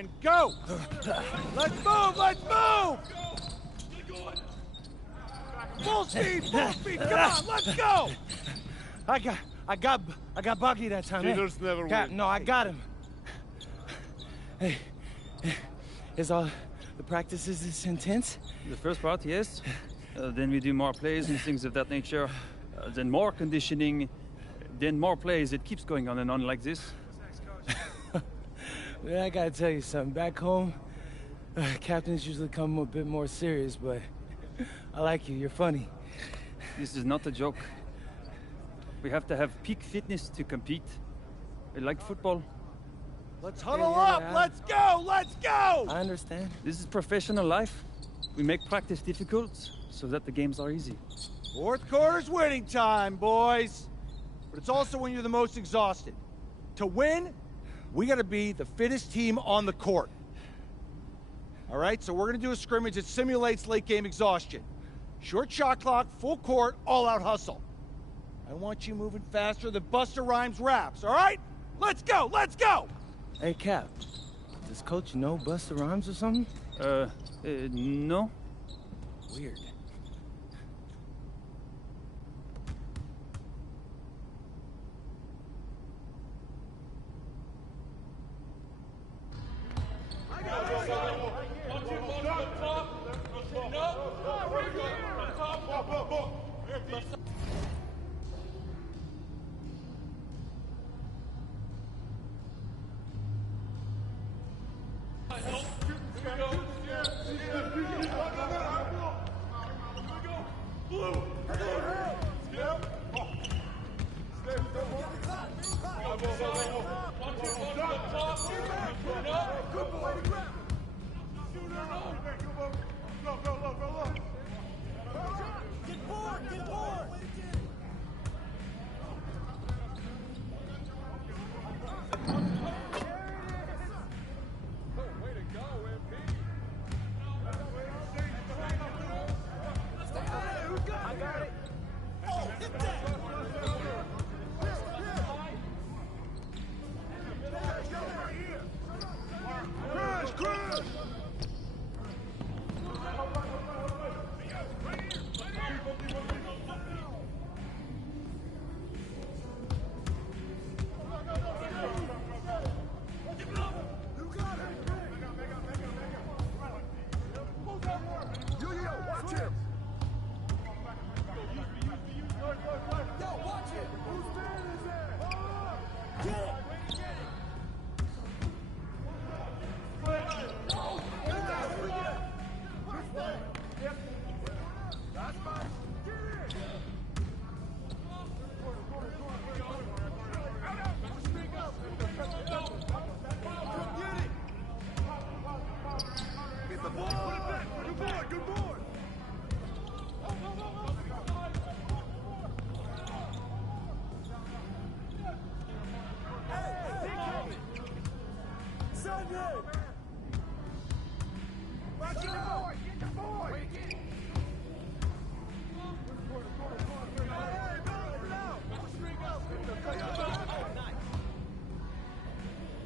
and go! Let's move, let's move! Full speed, come on, let's go! I got Bucky that time. Cheaters never win. No, I got him. Hey, is all the practices this intense? The first part, yes. Then we do more plays and things of that nature. Then more conditioning. Then more plays. It keeps going on and on like this. Man, I gotta tell you something. Back home, captains usually come a bit more serious, but I like you. You're funny. This is not a joke. We have to have peak fitness to compete. Like football. Let's huddle up, let's go, let's go! I understand. This is professional life. We make practice difficult so that the games are easy. Fourth quarter's winning time, boys. But it's also when you're the most exhausted. To win, we gotta be the fittest team on the court. All right, so we're gonna do a scrimmage that simulates late game exhaustion. Short shot clock, full court, all out hustle. I want you moving faster than Busta Rhymes raps, all right? Let's go, let's go! Hey, Cap. Does Coach know Busta Rhymes or something? No. Weird.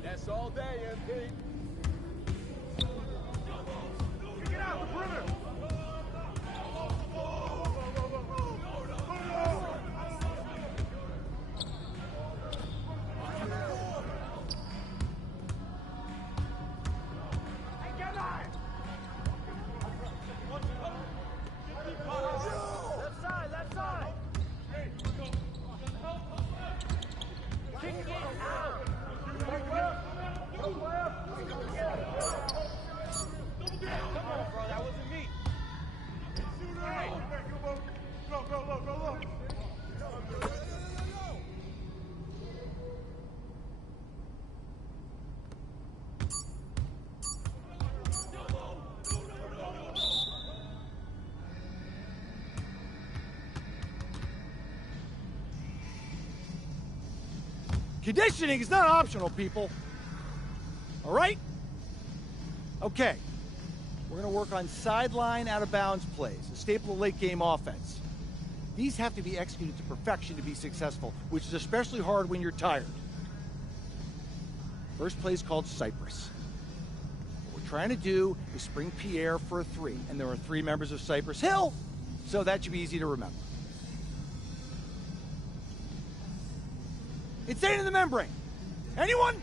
That's all day, MP. Get out the perimeter. Conditioning is not optional, people. All right? Okay. We're going to work on sideline out-of-bounds plays, a staple of late-game offense. These have to be executed to perfection to be successful, which is especially hard when you're tired. First play is called Cypress. trying to do is spring Pierre for a 3, and there are 3 members of Cypress Hill, so that should be easy to remember. Insane in the membrane. Anyone?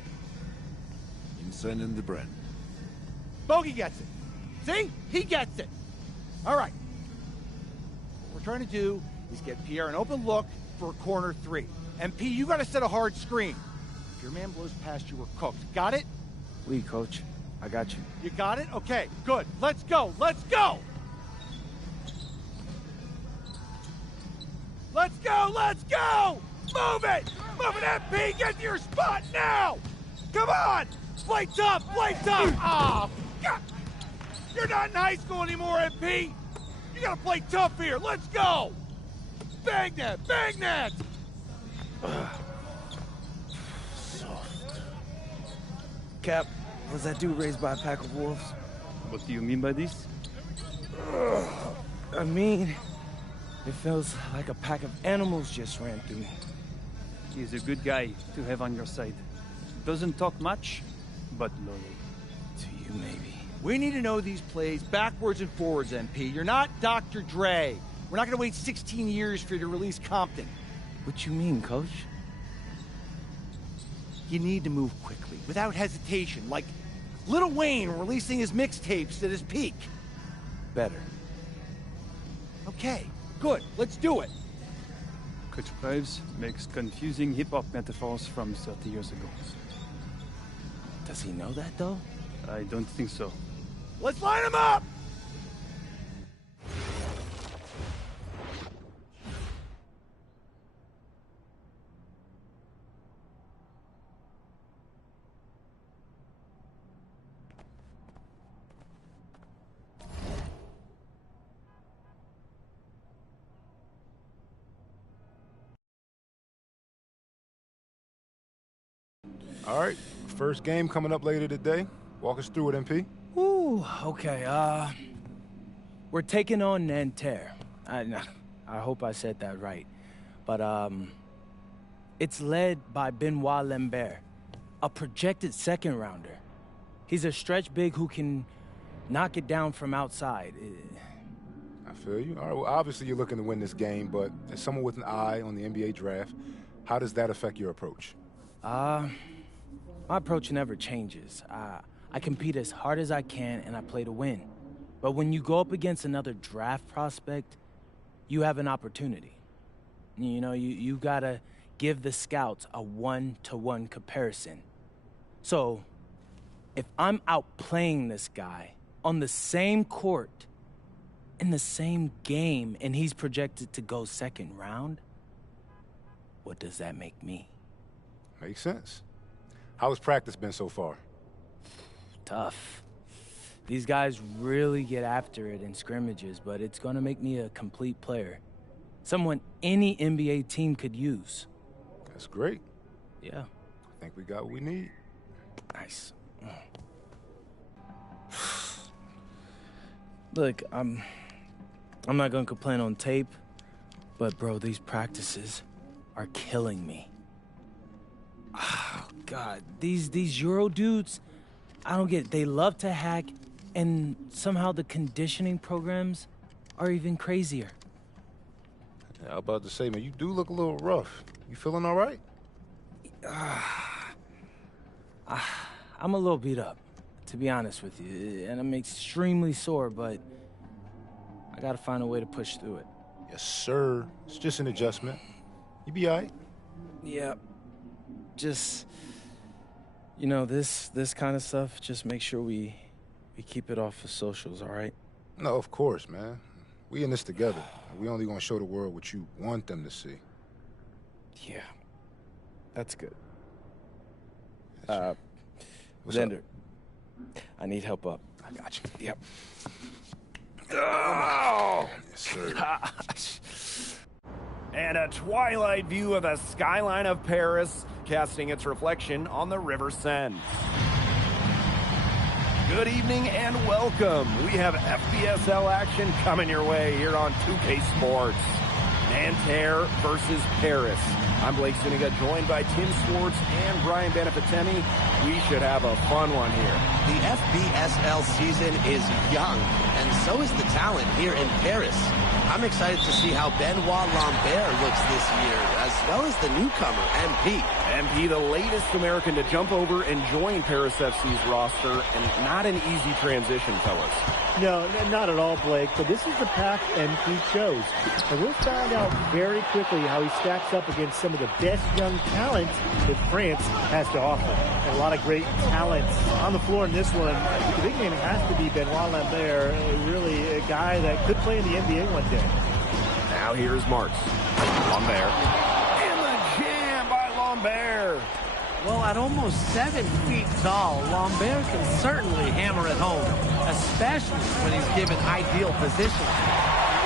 Insane in the brain. Bogey gets it. See? He gets it. All right. What we're trying to do is get Pierre an open look for a corner 3. MP, you got to set a hard screen. If your man blows past you, we're cooked. Got it? Oui, coach. I got you. You got it? Okay, good. Let's go. Let's go! Let's go! Let's go! Move it! Move it, MP! Get to your spot now! Come on! Play tough! Play tough! Ah, God! You're not in high school anymore, MP! You gotta play tough here! Let's go! Bang that! Bang that! Cap, was that dude raised by a pack of wolves? What do you mean by this? I mean, it feels like a pack of animals just ran through me. He's a good guy to have on your side. Doesn't talk much, but loyal. To you, maybe. We need to know these plays backwards and forwards, MP. You're not Dr. Dre. We're not gonna wait 16 years for you to release Compton. What you mean, coach? You need to move quickly, without hesitation, like Lil Wayne releasing his mixtapes at his peak. Better. Okay, good. Let's do it. Coach Graves makes confusing hip-hop metaphors from 30 years ago. Does he know that, though? I don't think so. Let's line them up! All right, first game coming up later today. Walk us through it, MP. Ooh, okay, we're taking on Nanterre. I hope I said that right. But, it's led by Benoit Lambert, a projected second-rounder. He's a stretch big who can knock it down from outside. I feel you. All right, well, obviously you're looking to win this game, but as someone with an eye on the NBA draft, how does that affect your approach? My approach never changes. I compete as hard as I can, and I play to win. But when you go up against another draft prospect, you have an opportunity. You know, you gotta give the scouts a one-to-one comparison. So, if I'm outplaying this guy on the same court, in the same game, and he's projected to go second round, what does that make me? Makes sense. How has practice been so far? Tough. These guys really get after it in scrimmages, but it's gonna make me a complete player. Someone any NBA team could use. That's great. Yeah. I think we got what we need. Nice. Look, I'm not gonna complain on tape, but bro, these practices are killing me. Oh, God, these Euro dudes, I don't get it. They love to hack, and somehow the conditioning programs are even crazier. Yeah, I was about to say, man, you do look a little rough. You feeling all right? I'm a little beat up, to be honest with you, and I'm extremely sore, but I gotta find a way to push through it. Yes, sir. It's just an adjustment. You be all right. Yeah. Just, you know, this kind of stuff, just make sure we keep it off of socials, all right? No, of course, man. We in this together. We only gonna show the world what you want them to see. Yeah. That's good. What's Xander, up? I need help up. I got you. Yep. Oh! Yes, sir. Gosh. And a twilight view of the skyline of Paris, casting its reflection on the River Seine. Good evening and welcome. We have FPSL action coming your way here on 2K Sports. Nanterre versus Paris. I'm Blake Zuniga, joined by Tim Swartz and Brian Benefitemi. We should have a fun one here. The FBSL season is young, and so is the talent here in Paris. I'm excited to see how Benoit Lambert looks this year, as well as the newcomer, MP. MP, the latest American to jump over and join Paris FC's roster, and not an easy transition, fellas. No, not at all, Blake, but this is the path MP chose. And we'll find out very quickly how he stacks up against some of the best young talent that France has to offer. And a lot of great talent on the floor in this one. The big name has to be Benoit Lambert, really a guy that could play in the NBA one day. Now here's Marks. Lambert. And the jam by Lambert. Well, at almost 7 feet tall, Lambert can certainly hammer it home, especially when he's given ideal position.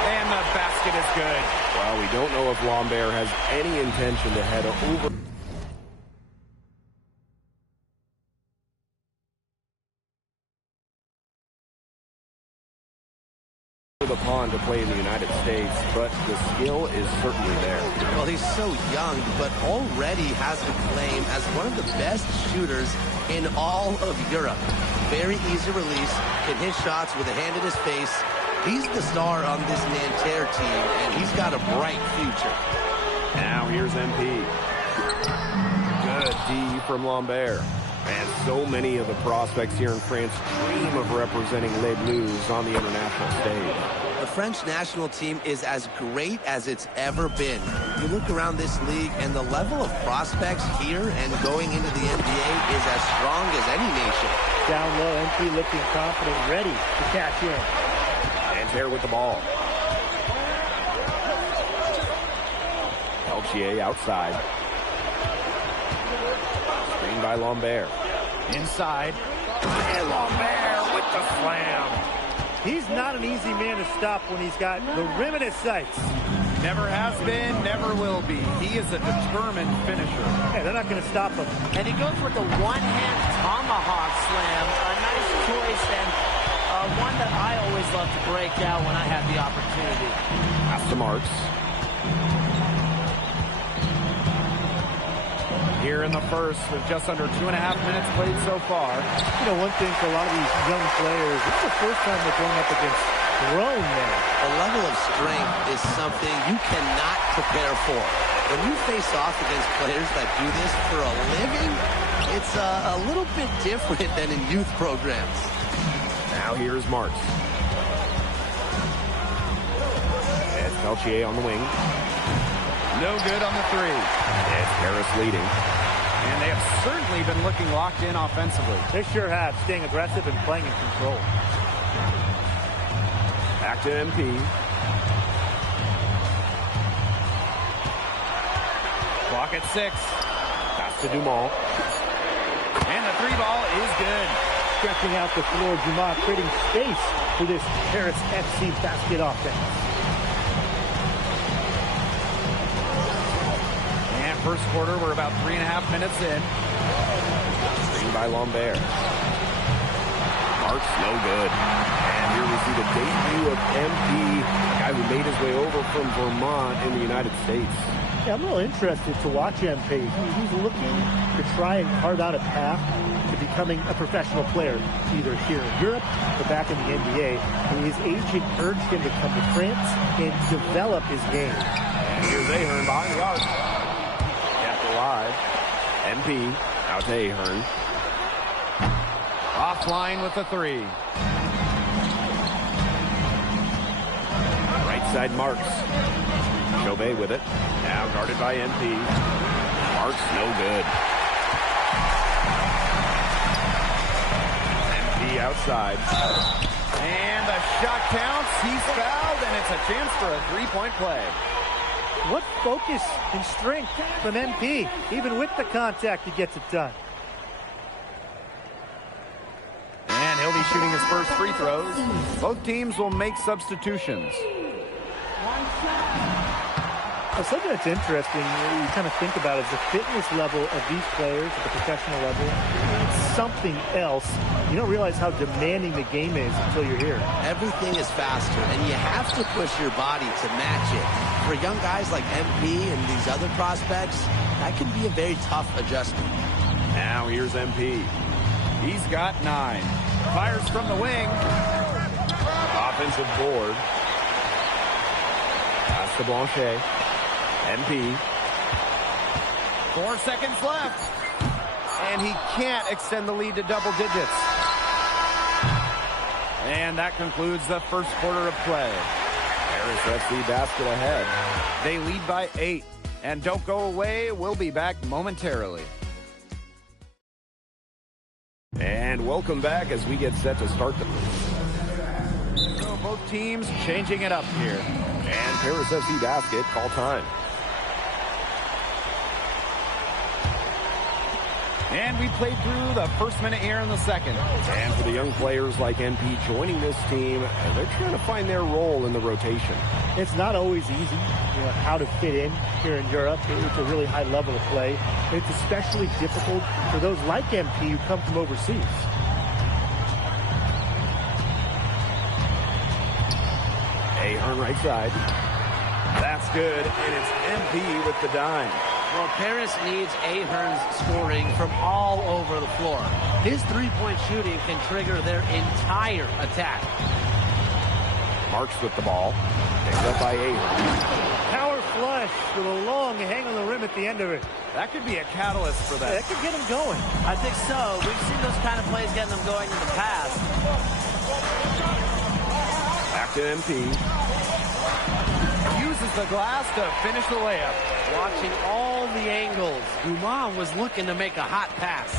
And the basket is good. Well, we don't know if Lambert has any intention to head over the pond to play in the United States, but the skill is certainly there. Well, he's so young, but already has a claim as one of the best shooters in all of Europe. Very easy release, can hit shots with a hand in his face. He's the star on this Nanterre team, and he's got a bright future. Now here's MP. Good D from Lambert. And so many of the prospects here in France dream of representing Les Bleus on the international stage. The French national team is as great as it's ever been. You look around this league, and the level of prospects here and going into the NBA is as strong as any nation. Down low, MP looking confident, ready to cash in. Nanterre with the ball. Peltier outside. Screen by Lambert. Inside. And Lambert with the slam. He's not an easy man to stop when he's got the rim in his sights. Never has been, never will be. He is a determined finisher. Hey, they're not going to stop him. And he goes with the one-hand tomahawk slam. A nice choice, and one that I always love to break out when I have the opportunity. Pass to Marks. Here in the first, with just under 2.5 minutes played so far. You know, one thing for a lot of these young players, this is the first time they're going up against grown men. The level of strength is something you cannot prepare for. When you face off against players that do this for a living, it's a little bit different than in youth programs. Now here's Marks. It's Peltier on the wing. No good on the three. It's Paris leading. And they have certainly been looking locked in offensively. They sure have, staying aggressive and playing in control. Back to MP. Clock at 6. Pass to Dumont. And the three ball is good. Stretching out the floor, Dumont creating space for this Paris FC basket offense. First quarter, we're about 3.5 minutes in. Screen by Lambert. Marks, no good. And here we see the debut of MP, a guy who made his way over from Vermont in the United States. Yeah, I'm real interested to watch MP. He's looking to try and carve out a path to becoming a professional player, either here in Europe or back in the NBA. And his agent urged him to come to France and develop his game. And here's Ahern behind the arc. Live. MP out to Ahern. Offline with the three. Right side Marks. Chauvet with it. Now guarded by MP. Marks no good. MP outside. And the shot counts. He's fouled, and it's a chance for a three-point play. What focus and strength from MP. Even with the contact, he gets it done. And he'll be shooting his first free throws. Both teams will make substitutions. Something that's interesting, you kind of think about is the fitness level of these players at the professional level. It's something else. You don't realize how demanding the game is until you're here. Everything is faster, and you have to push your body to match it. For young guys like MP and these other prospects, that can be a very tough adjustment. Now here's MP. He's got 9. Fires from the wing. Offensive board. Pass to Blanchet. MP. 4 seconds left. And he can't extend the lead to double digits. And that concludes the first quarter of play. Paris FC basket ahead. They lead by 8. And don't go away. We'll be back momentarily. And welcome back as we get set to start the move. So both teams changing it up here. And Paris FC basket, call time. And we played through the first minute here in the second. And for the young players like MP joining this team, they're trying to find their role in the rotation. It's not always easy, how to fit in here in Europe. It's a really high level of play. It's especially difficult for those like MP who come from overseas. Ahern right side. That's good, and it's MP with the dime. Well, Paris needs Ahern's scoring from all over the floor. His three-point shooting can trigger their entire attack. Marks with the ball. Picked up by Ahern. Power flush with a long hang on the rim at the end of it. That could be a catalyst for that. That could get him going. I think so. We've seen those kind of plays getting them going in the past. Back to MP. Uses the glass to finish the layup. Watching all the angles, Guman was looking to make a hot pass.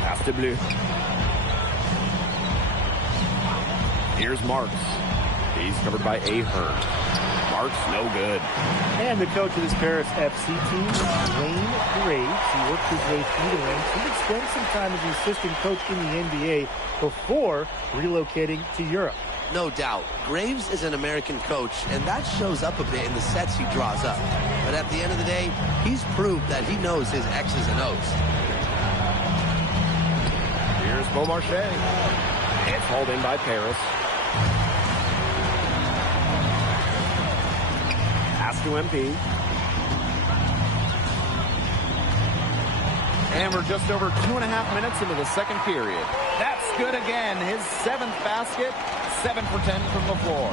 Pass to Bleu. Here's Marks. He's covered by Ahern. Marks, no good. And the coach of this Paris FC team, Wayne Graves, he worked his way through the ranks. He would spend some time as an assistant coach in the NBA before relocating to Europe. No doubt. Graves is an American coach, and that shows up a bit in the sets he draws up. But at the end of the day, he's proved that he knows his X's and O's. Here's Beaumarchais. It's hauled in by Paris. Pass to MP. And we're just over 2.5 minutes into the second period. That's good again. His 7th basket. 7 for 10 from the floor.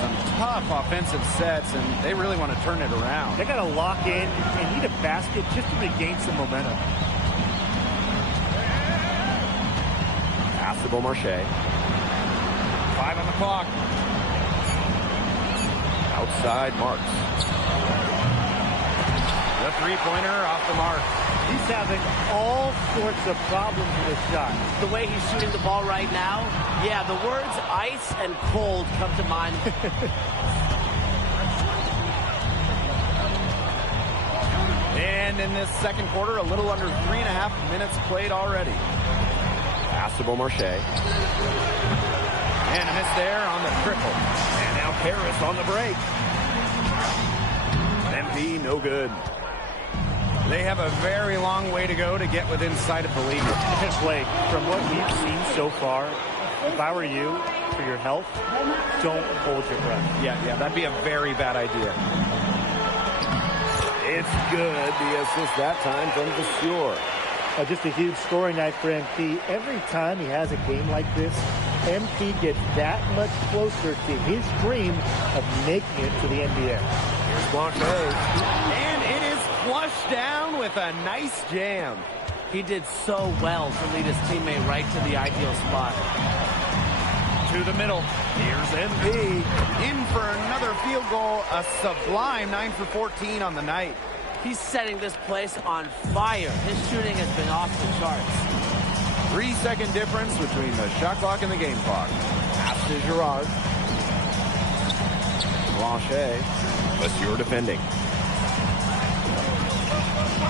Some tough offensive sets, and they really want to turn it around. They got to lock in and need a basket just to regain some momentum. Pass to Beaumarchais. 5 on the clock. Outside Marks. The three-pointer off the mark. He's having all sorts of problems with his shot. The way he's shooting the ball right now, yeah, the words ice and cold come to mind. And in this second quarter, a little under 3.5 minutes played already. Pass to Beaumarchais. And a miss there on the triple. And now Paris on the break. MP, no good. They have a very long way to go to get within sight of the lead. Blake, from what we've seen so far, if I were you, for your health, don't hold your breath. Yeah, that'd be a very bad idea. It's good. The assist that time from Vasseur. Just a huge scoring night for MP. Every time he has a game like this, MP gets that much closer to his dream of making it to the NBA. Here's Blanchet. And it is flushed down with a nice jam. He did so well to lead his teammate right to the ideal spot. To the middle. Here's MP. In for another field goal. A sublime 9 for 14 on the night. He's setting this place on fire. His shooting has been off the charts. 3-second difference between the shot clock and the game clock. Pass to Girard. Blanchet. Vasseur defending.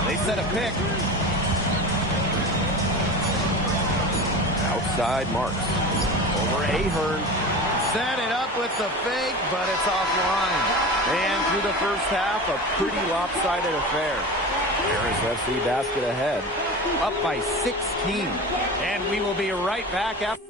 They set a pick. Outside Marks. Over Ahern. set it up with the fake, but it's offline. And through the first half, a pretty lopsided affair. Harris FC basket ahead. Up by 16. And we will be right back after.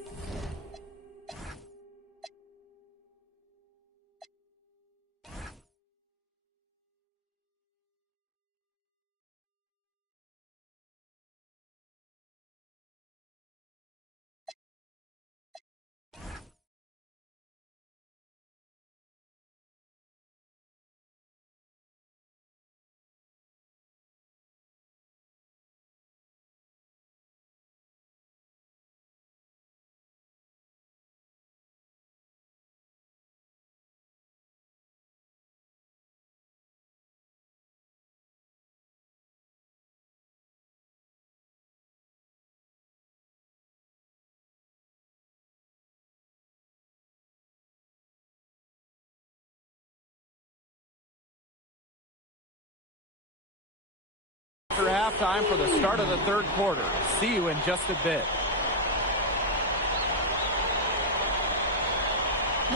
After halftime for the start of the third quarter. See you in just a bit.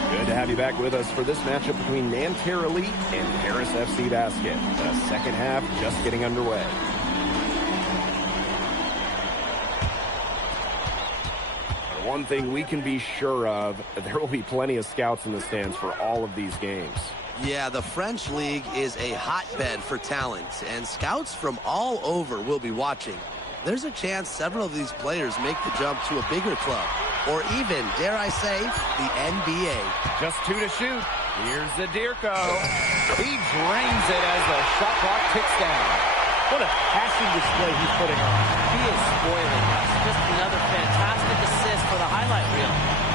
Good to have you back with us for this matchup between Nanterre Elite and Harris FC Basket. The second half just getting underway. One thing we can be sure of, there will be plenty of scouts in the stands for all of these games. Yeah, the French League is a hotbed for talent, and scouts from all over will be watching. There's a chance several of these players make the jump to a bigger club, or even, dare I say, the NBA. Just 2 to shoot. Here's Zadirko. He drains it as the shot clock ticks down. What a passing display he's putting on. He is spoiling us. Just another fantastic assist for the highlight reel.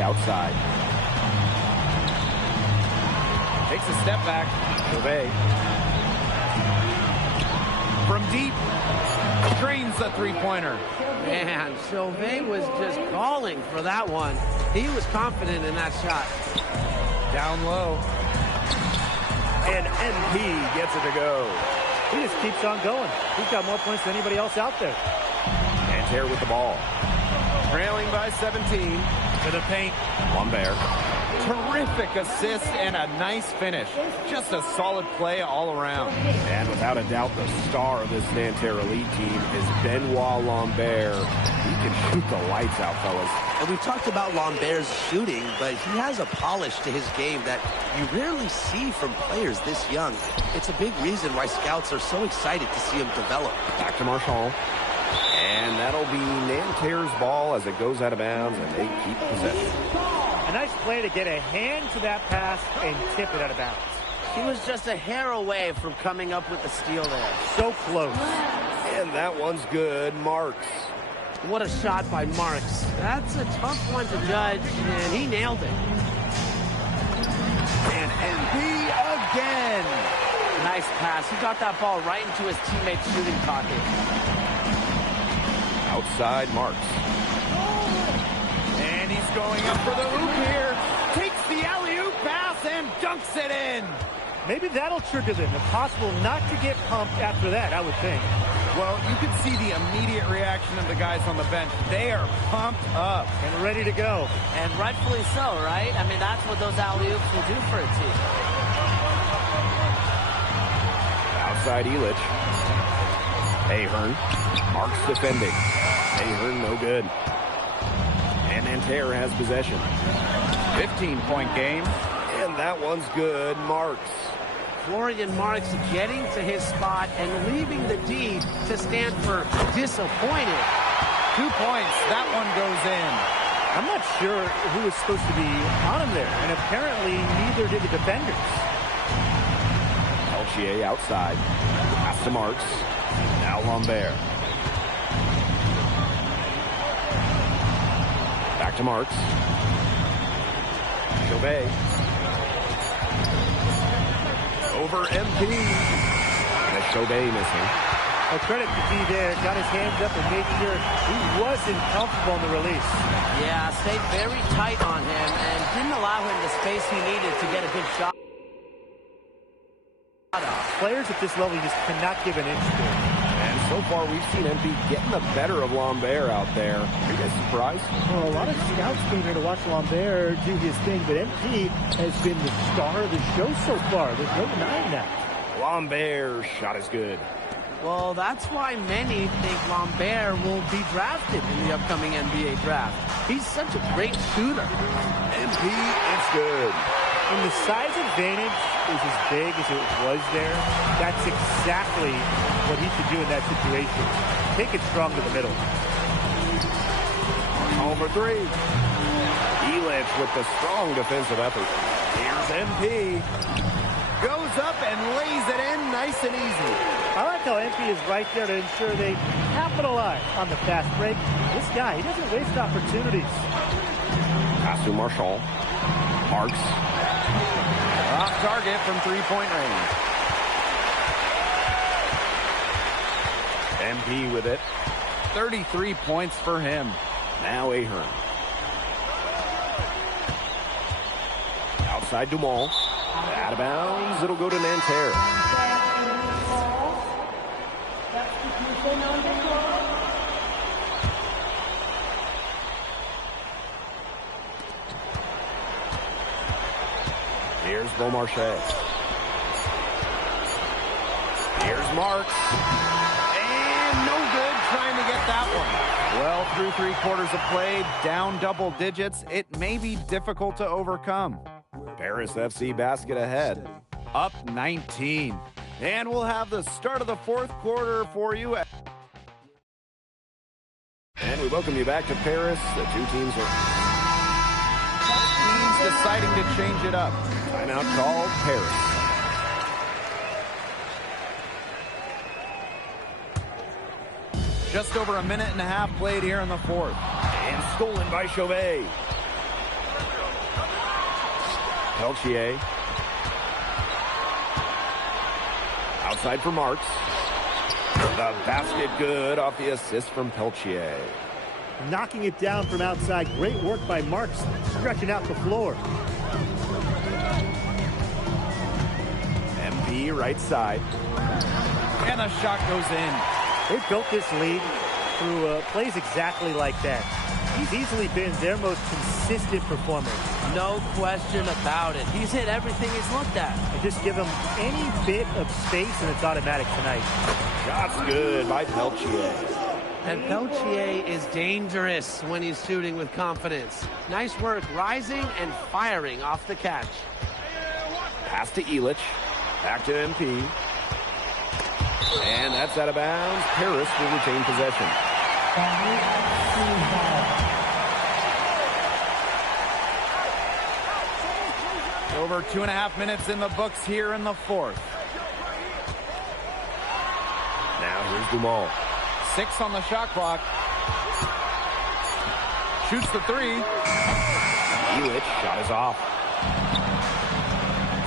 Outside. Takes a step back. Chauvet. From deep. Drains the three-pointer. Man, Chauvet was just calling for that one. He was confident in that shot. Down low. And MP gets it to go. He just keeps on going. He's got more points than anybody else out there. Nanterre with the ball. Trailing by 17. To the paint. Lambert. Terrific assist and a nice finish. Just a solid play all around. And without a doubt, the star of this Nanterre Elite team is Benoit Lambert. He can shoot the lights out, fellas. And we've talked about Lambert's shooting, but he has a polish to his game that you rarely see from players this young. It's a big reason why scouts are so excited to see him develop. Back to Marchand. And that'll be Nanterre's ball as it goes out of bounds, and they keep possession. A nice play to get a hand to that pass and tip it out of bounds. He was just a hair away from coming up with the steal there. So close. And that one's good. Marks. What a shot by Marks. That's a tough one to judge, and he nailed it. And MP again. Nice pass. He got that ball right into his teammate's shooting pocket. Outside Marks. And he's going up for the hoop here. Takes the alley-oop pass and dunks it in. Maybe that'll trigger them. If possible, not to get pumped after that, I would think. Well, you can see the immediate reaction of the guys on the bench. They are pumped up. And ready to go. And rightfully so, right? I mean, that's what those alley-oops will do for a team. Outside Illich. Ahern. Marks defending. Ahern no good. And Nanterre has possession. 15-point game. And that one's good. Marks. Florian Marks getting to his spot and leaving the D to stand for disappointed. 2 points. That one goes in. I'm not sure who was supposed to be on him there, and apparently neither did the defenders. Peltier outside. Pass to Marks. Now Lambert. Back to Marks. Chauvet. Over MP. And Chauvet missing. Well, credit to D there. Got his hands up and made sure he wasn't comfortable in the release. Yeah, stayed very tight on him and didn't allow him the space he needed to get a good shot. Players at this level just cannot give an inch to it. And so far, we've seen MP getting the better of Lambert out there. Are you guys surprised? Well, a lot of scouts came here to watch Lambert do his thing, but MP has been the star of the show so far. There's no denying that. Lambert's shot is good. Well, that's why many think Lambert will be drafted in the upcoming NBA draft. He's such a great shooter. MP is good. When the size advantage is as big as it was there, that's exactly what he should do in that situation. Take it strong to the middle. Over three. Ilitch with the strong defensive effort. Here's MP. Goes up and lays it in nice and easy. I like how MP is right there to ensure they capitalize on the fast break. This guy, he doesn't waste opportunities. Pass to Marshall. Marks. Off target from three-point range. MP with it. 33 points for him. Now Ahern. Outside Dumal. Out of bounds. It'll go to Nanterre. Here's Beaumarchais. Here's Marks. And no good trying to get that one. Well, through 3 quarters of play, down double digits, it may be difficult to overcome. Paris FC basket ahead. Up 19. And we'll have the start of the 4th quarter for you. And we welcome you back to Paris. The two teams are deciding to change it up. timeout called Paris. Just over a minute and a half played here in the 4th. And stolen by Chauvet. Peltier. Outside for Marks. The basket good off the assist from Peltier. Knocking it down from outside. Great work by Marks, stretching out the floor. MP right side. And the shot goes in. They built this lead through plays exactly like that. He's easily been their most consistent performer. No question about it. He's hit everything he's looked at. And just give him any bit of space and it's automatic tonight. Shots good by Peltier. And Peltier is dangerous when he's shooting with confidence. Nice work rising and firing off the catch. Pass to Ilitch. Back to MP. And that's out of bounds. Paris will retain possession. Over 2.5 minutes in the books here in the 4th. Now here's Dumal. 6 on the shot clock. Shoots the 3. Ilitch shot is off.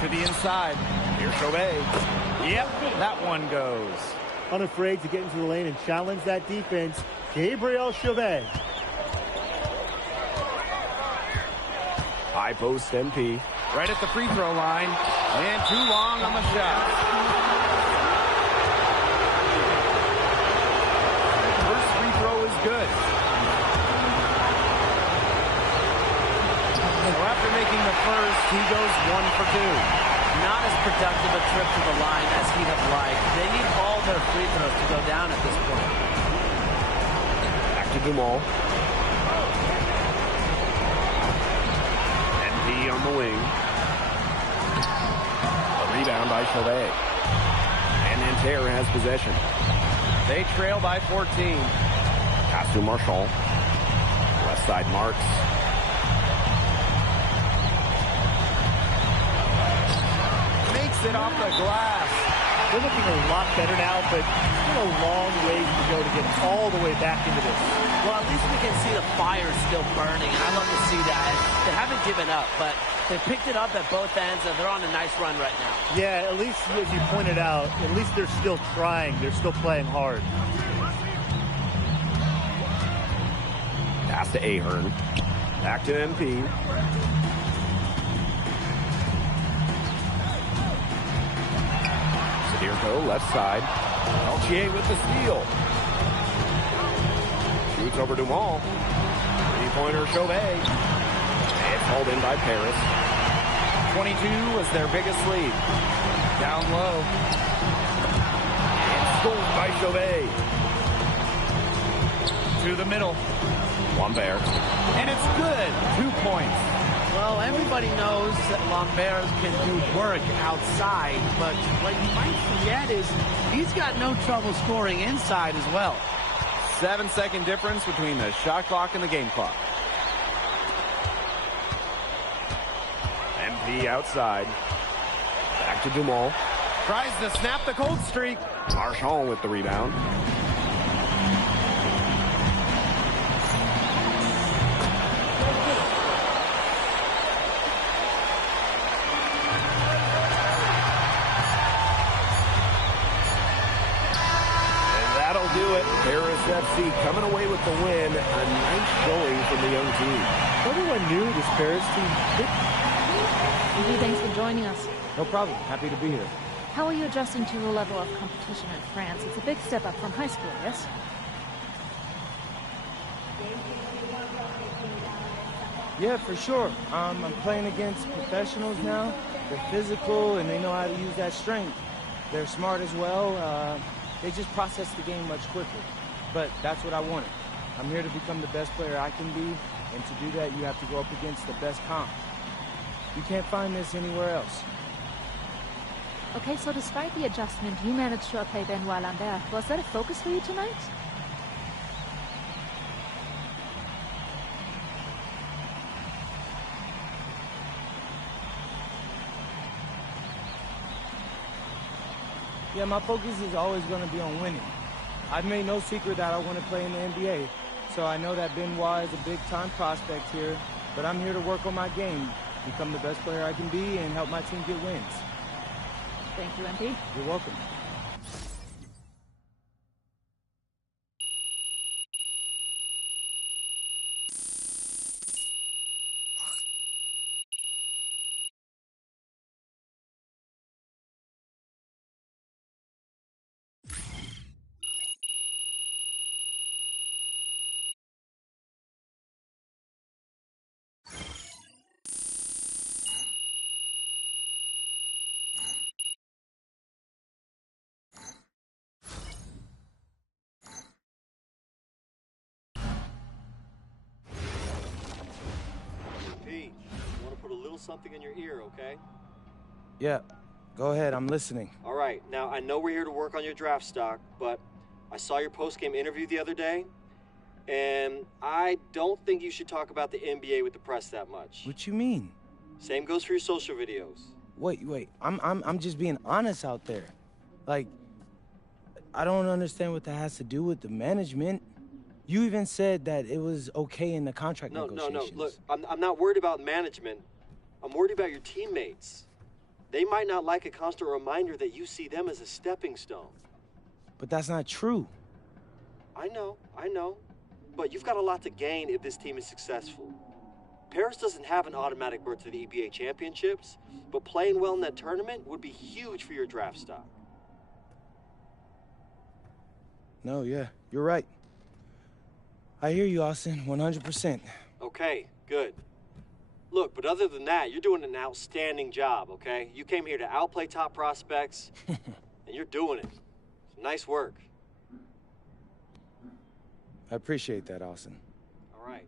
To the inside. Here's Chauvet. Yep, that one goes. Unafraid to get into the lane and challenge that defense, Gabriel Chauvet. High post MP. Right at the free throw line. And too long on the shot. First free throw is good. So after making the first, he goes 1 for 2. Not as productive a trip to the line as he'd have liked. They need all their free throws to go down at this point. Back to Dumal. NP on the wing. A rebound by Chauvet. And Nanterre has possession. They trail by 14. Pass to Marshall. Left side Marks. Makes it off the glass. They're looking a lot better now, but still a long ways to go to get all the way back into this. Well, at least we can see the fire still burning, and I love to see that. They haven't given up, but they picked it up at both ends, and they're on a nice run right now. Yeah, at least, as you pointed out, at least they're still trying. They're still playing hard. Pass to Ahern. Back to MP. Dirko, left side. Peltier with the steal. Shoots over Dumont. Three-pointer Chauvet. It's hauled in by Paris. 22 was their biggest lead. Down low. And scored by Chauvet. To the middle. Lambert. And it's good. 2 points. Well, everybody knows that Lambert can do work outside, but what you might forget is he's got no trouble scoring inside as well. 7-second difference between the shot clock and the game clock. MP outside. Back to Dumont. Tries to snap the cold streak. Marchand with the rebound. Do it. Paris FC coming away with the win. A nice showing from the young team. Everyone knew this Paris team could. Thanks for joining us. No problem. Happy to be here. How are you adjusting to the level of competition in France? It's a big step up from high school, yes? Yeah, for sure. I'm playing against professionals now. They're physical, and they know how to use that strength. They're smart as well. They just process the game much quicker. But that's what I wanted. I'm here to become the best player I can be, and to do that, you have to go up against the best comp. You can't find this anywhere else. Okay, so despite the adjustment, you managed to outplay Benoit Lambert. Was that a focus for you tonight? Yeah, my focus is always going to be on winning. I've made no secret that I want to play in the NBA, so I know that Benoit is a big-time prospect here, but I'm here to work on my game, become the best player I can be, and help my team get wins. Thank you, MP. You're welcome. Something in your ear, okay? Yeah, go ahead, I'm listening. All right, now I know we're here to work on your draft stock, but I saw your post-game interview the other day, and I don't think you should talk about the NBA with the press that much. What you mean? Same goes for your social videos. Wait, I'm just being honest out there. Like, I don't understand what that has to do with the management. You even said that it was okay in the contract negotiations. No, look, I'm not worried about management. I'm worried about your teammates. They might not like a constant reminder that you see them as a stepping stone. But that's not true. I know. But you've got a lot to gain if this team is successful. Paris doesn't have an automatic berth to the EBA championships, but playing well in that tournament would be huge for your draft stock. No, yeah, you're right. I hear you, Austin, 100%. Okay, good. Look, but other than that, you're doing an outstanding job, okay? You came here to outplay top prospects, and you're doing it. Nice work. I appreciate that, Austin. All right.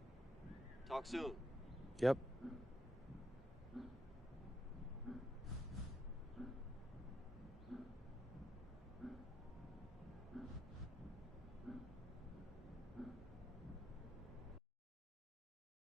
Talk soon. Yep.